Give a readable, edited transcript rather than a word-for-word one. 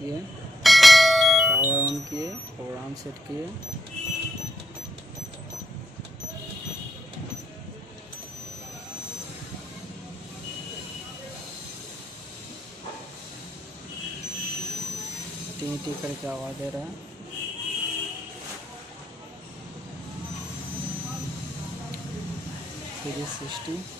किए, power on किए, programme set किए। टी टी करके आवाज़ दे रहा है। थ्री 60